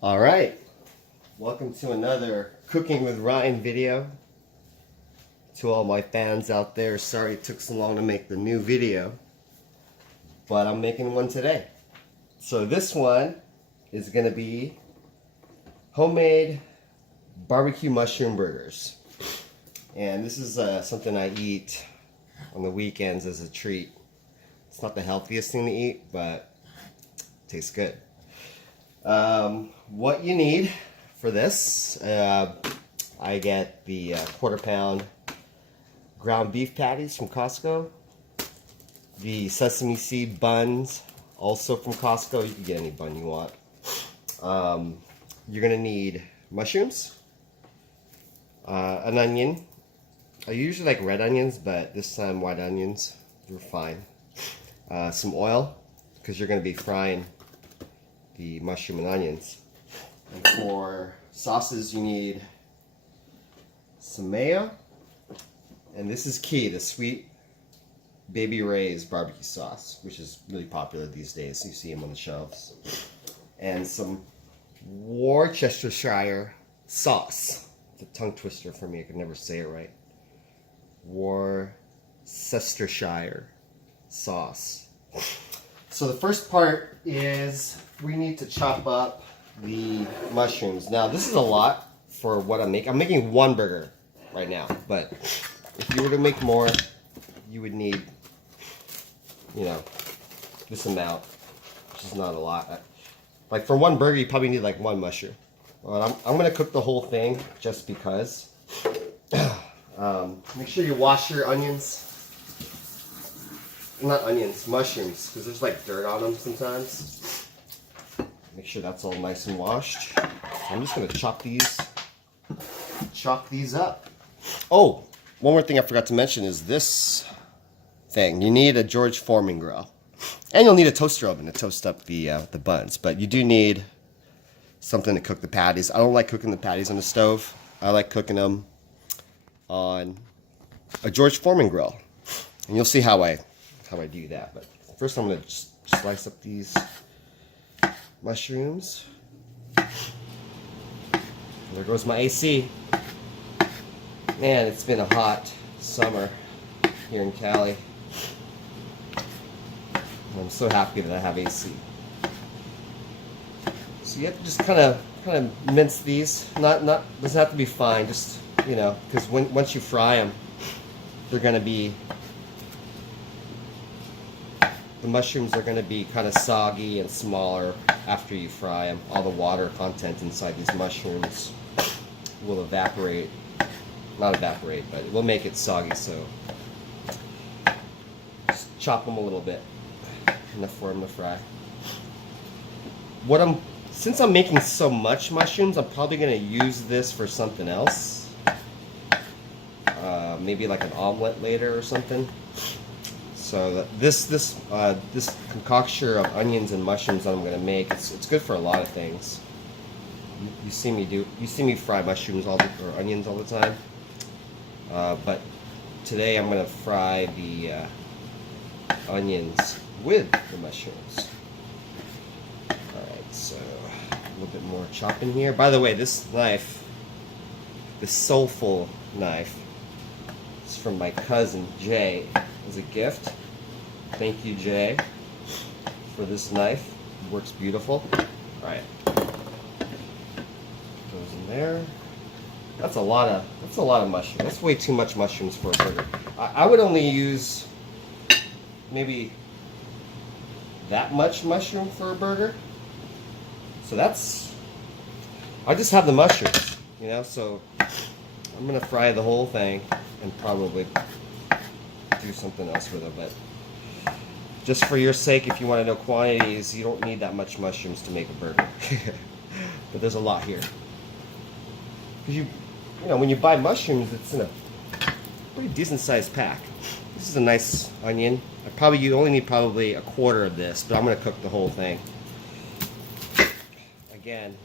All right, welcome to another Cooking with Ryan video. To all my fans out there, sorry it took so long to make the new video, but I'm making one today. So this one is gonna be homemade barbecue mushroom burgers. And this is something I eat on the weekends as a treat. It's not the healthiest thing to eat, but it tastes good. What you need for this, I get the quarter-pound ground beef patties from Costco, the sesame seed buns, also from Costco. You can get any bun you want. You're gonna need mushrooms, an onion. I usually like red onions, but this time white onions, they're fine. Some oil, because you're gonna be frying the mushroom and onions. And for sauces, you need some mayo, and this is key, the sweet Baby Ray's barbecue sauce, which is really popular these days. You see them on the shelves. And some Worcestershire sauce. It's a tongue twister for me. I could never say it right. Worcestershire sauce. So the first part is we need to chop up the mushrooms. Now this is a lot for what I'm making. I'm making one burger right now, but if you were to make more, you would need, you know, this amount, which is not a lot. Like for one burger, you probably need like one mushroom. Well, I'm gonna cook the whole thing just because. Make sure you wash your onions. Not onions, mushrooms, because there's like dirt on them sometimes. Make sure that's all nice and washed. I'm just gonna chop these up. Oh, one more thing I forgot to mention is this thing. You need a George Foreman grill, and you'll need a toaster oven to toast up the buns. But you do need something to cook the patties. I don't like cooking the patties on the stove. I like cooking them on a George Foreman grill, and you'll see how I do that. But first I'm going to slice up these mushrooms. There goes my AC. Man, it's been a hot summer here in Cali. I'm so happy that I have AC. So you have to just kind of mince these. Not doesn't have to be fine, just, you know, because once you fry them, they're going to be, the mushrooms are going to be kind of soggy and smaller after you fry them. All the water content inside these mushrooms will evaporate. Not evaporate, but it will make it soggy, so just chop them a little bit. Enough for them to fry. Since I'm making so much mushrooms, I'm probably going to use this for something else. Maybe like an omelet later or something. So this concoction of onions and mushrooms that I'm going to make, it's good for a lot of things. You see me fry mushrooms or onions all the time. But today I'm going to fry the onions with the mushrooms. Alright, so a little bit more chopping here. By the way, this knife, this soulful knife, is from my cousin Jay as a gift. Thank you, Jay, for this knife. It works beautiful. Alright. Goes in there. That's a lot of mushrooms. That's way too much mushrooms for a burger. I would only use maybe that much mushroom for a burger. So I just have the mushrooms, you know, so I'm gonna fry the whole thing and probably do something else with it. But just for your sake, if you want to know quantities, you don't need that much mushrooms to make a burger. But there's a lot here. Because you know, when you buy mushrooms, it's in a pretty decent sized pack. This is a nice onion. You only need probably a quarter of this, but I'm going to cook the whole thing. Again,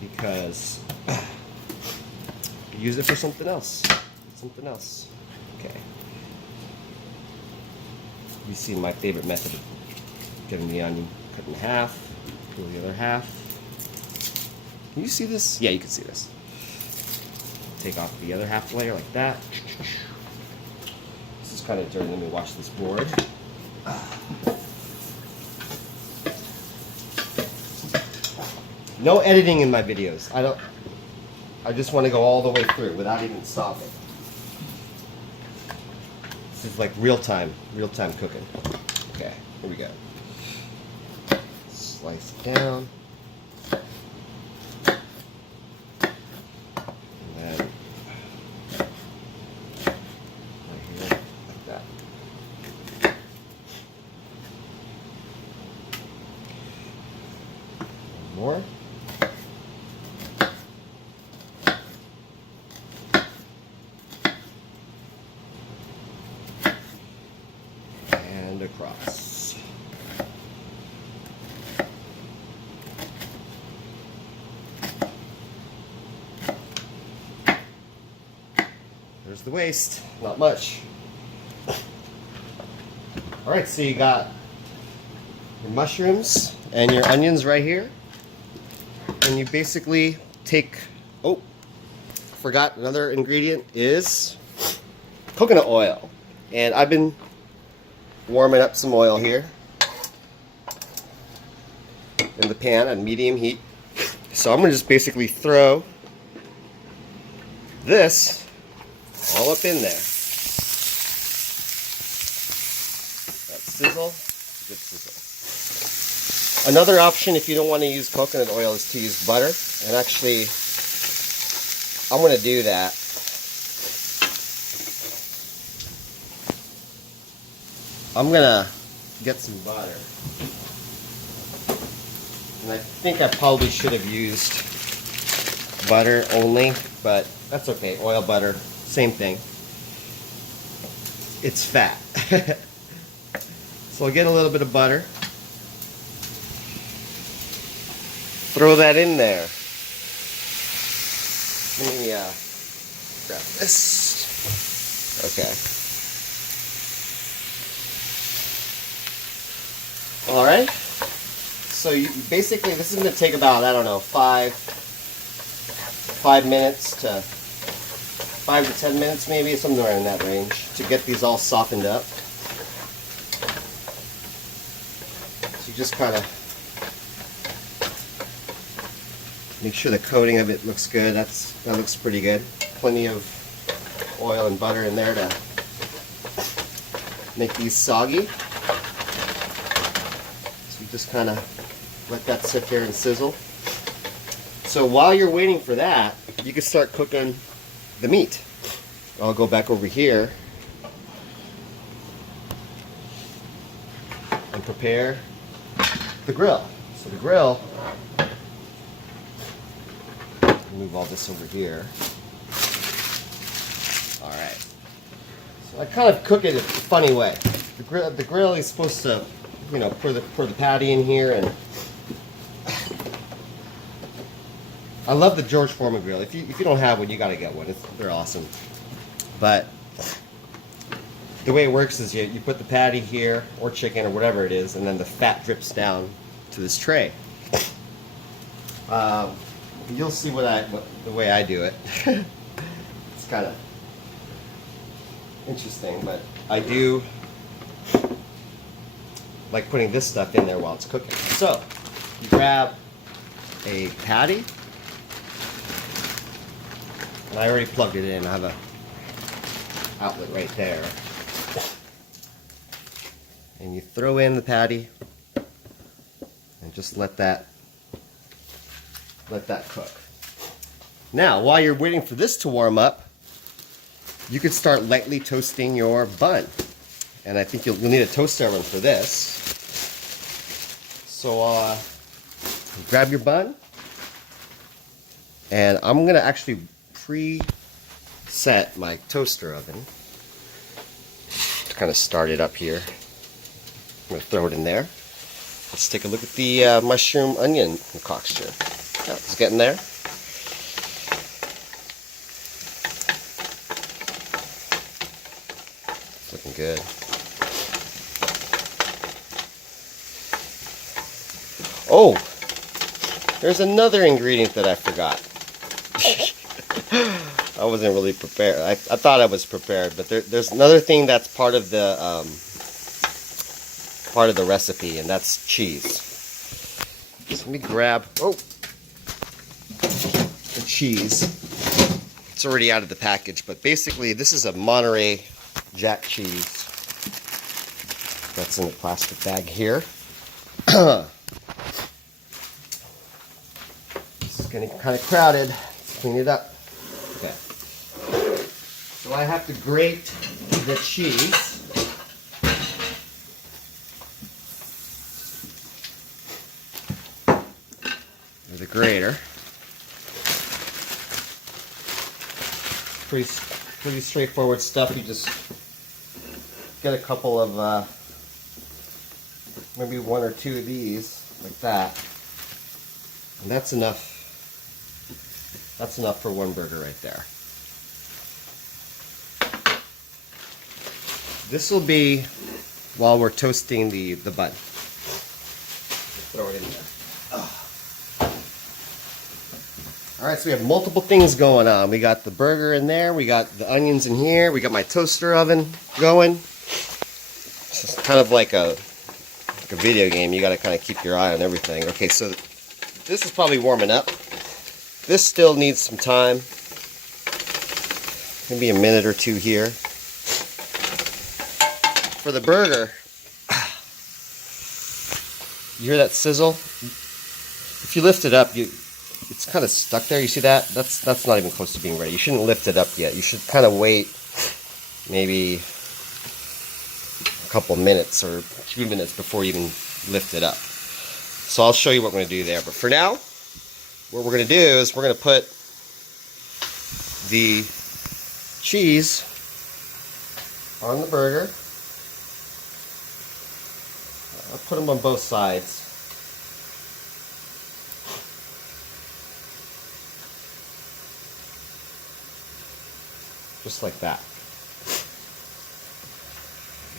because use it for something else. Okay. You see my favorite method of getting the onion cut in half. Do the other half. Can you see this? Yeah, you can see this. Take off the other half layer like that. This is kind of dirty. Let me wash this board. No editing in my videos. I just want to go all the way through without even stopping. This is like real-time cooking. Okay, here we go. Slice it down. And then right here, like that. One more. And across. There's the waste, not much. All right, so you got your mushrooms and your onions right here. And you basically take, oh, forgot another ingredient is coconut oil. And I've been warming up some oil here in the pan at medium heat. So I'm gonna just basically throw this all up in there. That sizzle, good sizzle. Another option if you don't want to use coconut oil is to use butter. And actually, I'm gonna do that. I'm gonna get some butter. And I think I probably should have used butter only, but that's okay. Oil, butter, same thing. It's fat. So I'll get a little bit of butter. Throw that in there. Let me grab this. Okay. All right. So you basically, this is going to take about, I don't know, 5 minutes to 5 to 10 minutes, maybe somewhere in that range, to get these all softened up. So you just kind of make sure the coating of it looks good. That looks pretty good. Plenty of oil and butter in there to make these soggy. Just kind of let that sit there and sizzle. So while you're waiting for that, you can start cooking the meat. I'll go back over here and prepare the grill. So the grill, move all this over here. All right. So I kind of cook it a funny way. The grill is supposed to, you know, pour the patty in here, and I love the George Foreman grill. If you don't have one, you got to get one. They're awesome. But the way it works is you put the patty here, or chicken, or whatever it is, and then the fat drips down to this tray. You'll see the way I do it. It's kind of interesting, but I do like putting this stuff in there while it's cooking. So, you grab a patty, and I already plugged it in. I have a outlet right there. And you throw in the patty, and just let that cook. Now, while you're waiting for this to warm up, you could start lightly toasting your bun. And I think you'll need a toaster oven for this. So grab your bun, and I'm gonna actually preset my toaster oven to kind of start it up here. I'm gonna throw it in there. Let's take a look at the mushroom onion concoction. Yeah, it's getting there. It's looking good. Oh, There's another ingredient that I forgot. I wasn't really prepared. I thought I was prepared, but there's another thing that's part of the recipe, and that's cheese. So let me grab the cheese. It's already out of the package, but basically this is a Monterey Jack cheese that's in the plastic bag here. This is getting kind of crowded. Let's clean it up. Okay. So I have to grate the cheese. With a grater. Pretty straightforward stuff. You just get a couple of, maybe one or two of these, like that. And that's enough. That's enough for one burger right there. This will be while we're toasting the bun. Throw it in there. Alright, so we have multiple things going on. We got the burger in there, we got the onions in here, we got my toaster oven going. This is kind of like a video game. You got to kind of keep your eye on everything. Okay, so this is probably warming up. This still needs some time. Maybe a minute or two here. For the burger, you hear that sizzle? If you lift it up, it's kind of stuck there. You see that? That's not even close to being ready. You shouldn't lift it up yet. You should kind of wait maybe a couple minutes or 2 minutes before you even lift it up. So I'll show you what we're going to do there. But for now, what we're going to do is we're going to put the cheese on the burger. I'll put them on both sides. Just like that.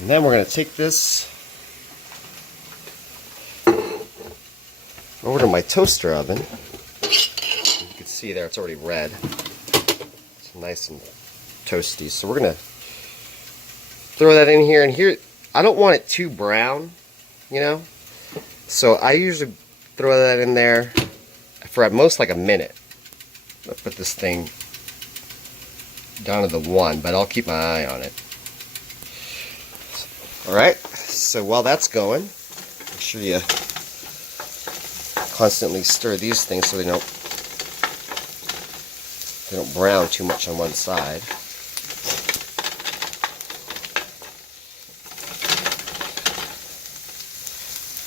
And then we're going to take this over to my toaster oven. You can see there it's already red. It's nice and toasty. So we're going to throw that in here. And here, I don't want it too brown, you know. So I usually throw that in there for at most like a minute. I'll put this thing down to the 1, but I'll keep my eye on it. Alright, so while that's going, make sure you constantly stir these things so they don't brown too much on one side.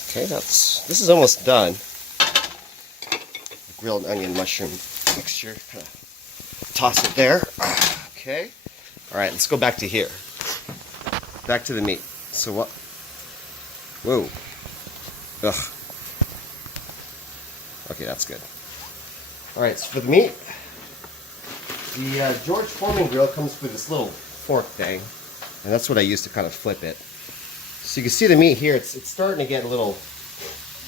Okay, this is almost done. The grilled onion mushroom mixture. Kind of toss it there. Okay. All right, let's go back to here. Back to the meat. So what? Whoa. Ugh. Okay, that's good. All right, so for the meat, the George Foreman grill comes with this little fork thing, and that's what I use to kind of flip it. So you can see the meat here, it's starting to get a little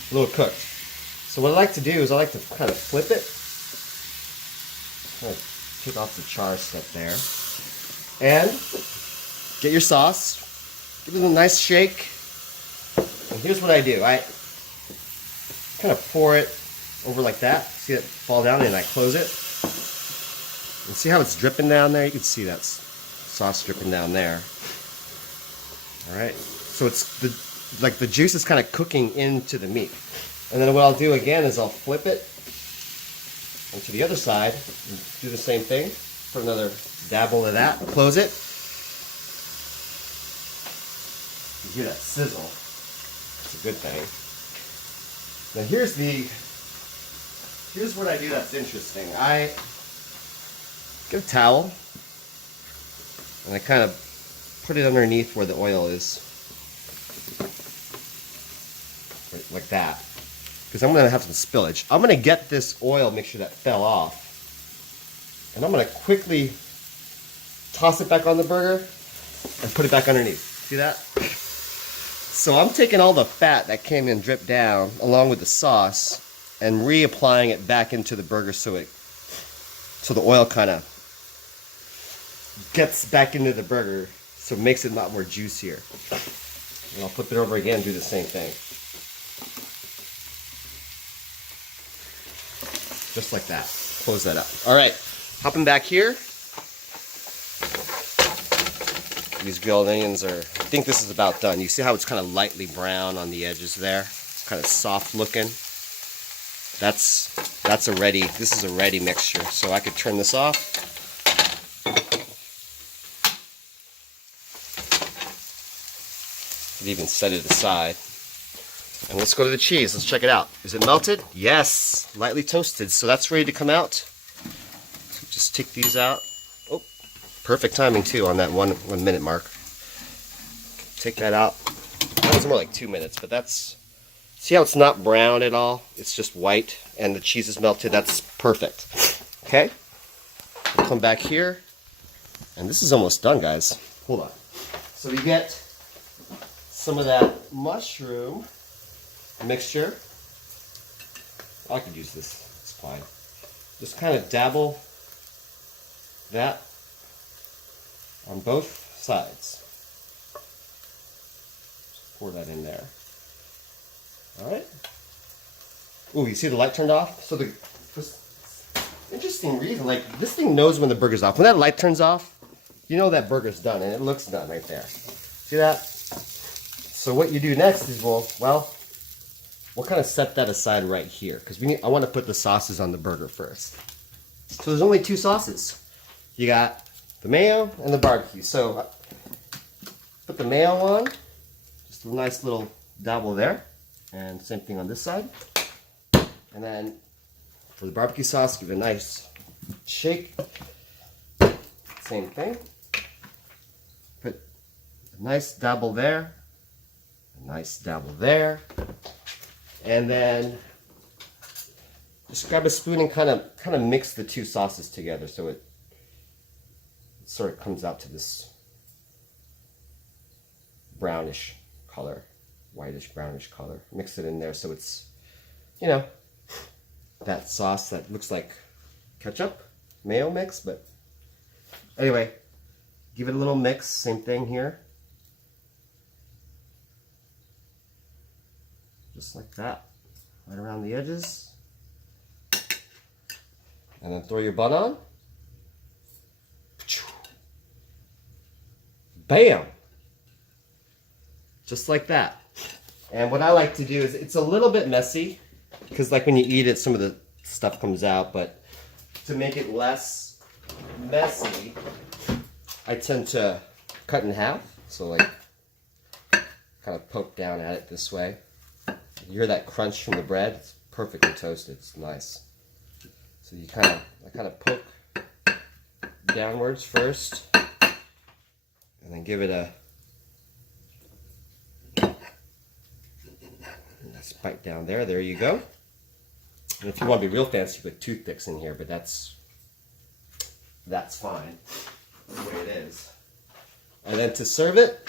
cooked. So what I like to do is I like to kind of flip it. Kind of take off the char stuff there. And get your sauce. Give it a nice shake. And here's what I do. I kind of pour it over like that. See it fall down, and I close it. And see how it's dripping down there? You can see that sauce dripping down there. Alright. So it's the juice is kind of cooking into the meat. And then what I'll do again is I'll flip it onto the other side and do the same thing. Put another dabble of that, close it. You hear that sizzle. It's a good thing. Now here's what I do that's interesting. I get a towel and I kind of put it underneath where the oil is. Like that. Because I'm going to have some spillage. I'm going to get this oil mixture that fell off. And I'm going to quickly toss it back on the burger and put it back underneath. See that? So I'm taking all the fat that came in dripped down along with the sauce and reapplying it back into the burger so the oil kind of gets back into the burger, so it makes it a lot more juicier. And I'll flip it over again and do the same thing. Just like that. Close that up. All right, hopping back here. These grilled onions are, I think this is about done. You see how it's kind of lightly brown on the edges there? It's kind of soft looking. That's a ready, this is a ready mixture. So I could turn this off. Could even set it aside. And let's go to the cheese. Let's check it out. Is it melted? Yes, lightly toasted. So that's ready to come out. So just take these out. Oh, perfect timing too on that one minute mark. Take that out. That was more like 2 minutes, but that's, see how it's not brown at all? It's just white and the cheese is melted. That's perfect. Okay. We'll come back here. And this is almost done, guys. Hold on. So we get some of that mushroom mixture. I could use this, it's fine. Just kind of dabble that on both sides. Just pour that in there. Alright. Ooh, you see the light turned off? So for interesting reason, like this thing knows when the burger's off. When that light turns off, you know that burger's done, and it looks done right there. See that? So what you do next is, well, we'll kind of set that aside right here because I want to put the sauces on the burger first. So there's only 2 sauces. You got the mayo and the barbecue. So put the mayo on, just a nice little dabble there, and same thing on this side. And then for the barbecue sauce, give it a nice shake. Same thing. Put a nice dabble there, a nice dabble there. And then just grab a spoon and kind of mix the 2 sauces together so it sort of comes out to this brownish color, whitish brownish color. Mix it in there so it's, you know, that sauce that looks like ketchup, mayo mix, but anyway, give it a little mix. Same thing here. Just like that, right around the edges. And then throw your bun on. Bam! Just like that. And what I like to do is, it's a little bit messy, because like when you eat it, some of the stuff comes out, but to make it less messy, I tend to cut in half. So like, kind of poke down at it this way. You hear that crunch from the bread? It's perfectly toasted. It's nice. So you I kind of poke downwards first, and then give it a nice bite down there. There you go. And if you want to be real fancy, you put toothpicks in here, but that's fine the way it is. And then to serve it,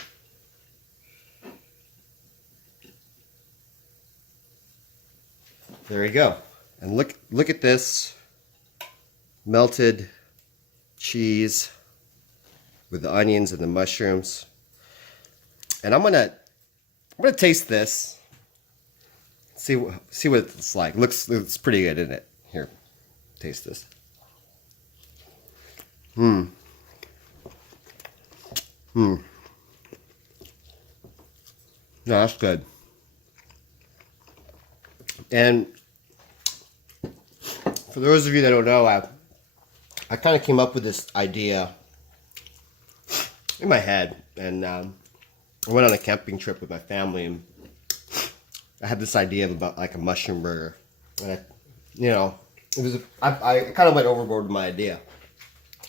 there you go. And look at this melted cheese with the onions and the mushrooms. And I'm gonna taste this. See what it's like. Looks pretty good, isn't it? Here, taste this. No, that's good. And for those of you that don't know, I kind of came up with this idea in my head, and I went on a camping trip with my family, and I had this idea about like a mushroom burger, and I kind of went overboard with my idea.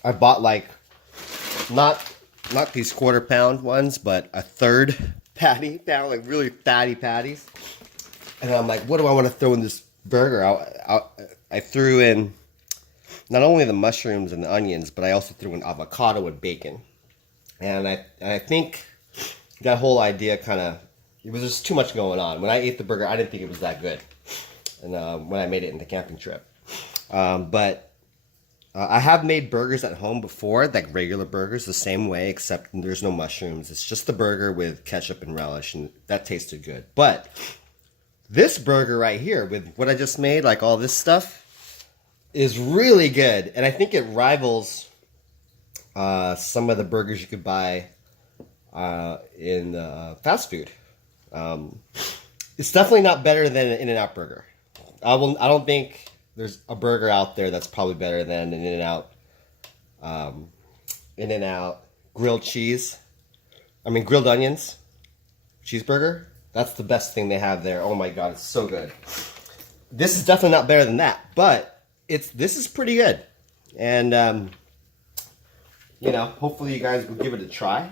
I bought like not these 1/4 pound ones, but a 1/3 patty pound, like really fatty patties. And I'm like, what do I want to throw in this burger? I threw in not only the mushrooms and the onions, but I also threw in avocado and bacon. And I think that whole idea it was just too much going on. When I ate the burger, I didn't think it was that good. and when I made it in the camping trip. But I have made burgers at home before, like regular burgers, the same way, except there's no mushrooms. It's just the burger with ketchup and relish, and that tasted good. But this burger right here, with what I just made, like all this stuff, is really good. And I think it rivals some of the burgers you could buy in fast food. It's definitely not better than an In-N-Out burger. I don't think there's a burger out there that's probably better than an In-N-Out grilled cheese. I mean grilled onions cheeseburger. That's the best thing they have there. Oh my god, it's so good. This is definitely not better than that, but this is pretty good. And you know, hopefully you guys will give it a try.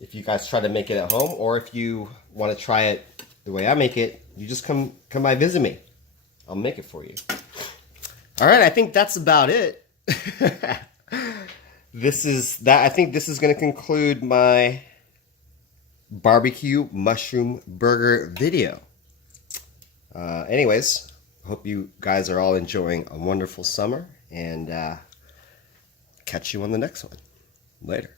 If you guys try to make it at home, or if you want to try it the way I make it, you just come by visit me. I'll make it for you. All right, I think that's about it. I think this is going to conclude my barbecue mushroom burger video. Anyways, hope you guys are all enjoying a wonderful summer, and catch you on the next one. Later.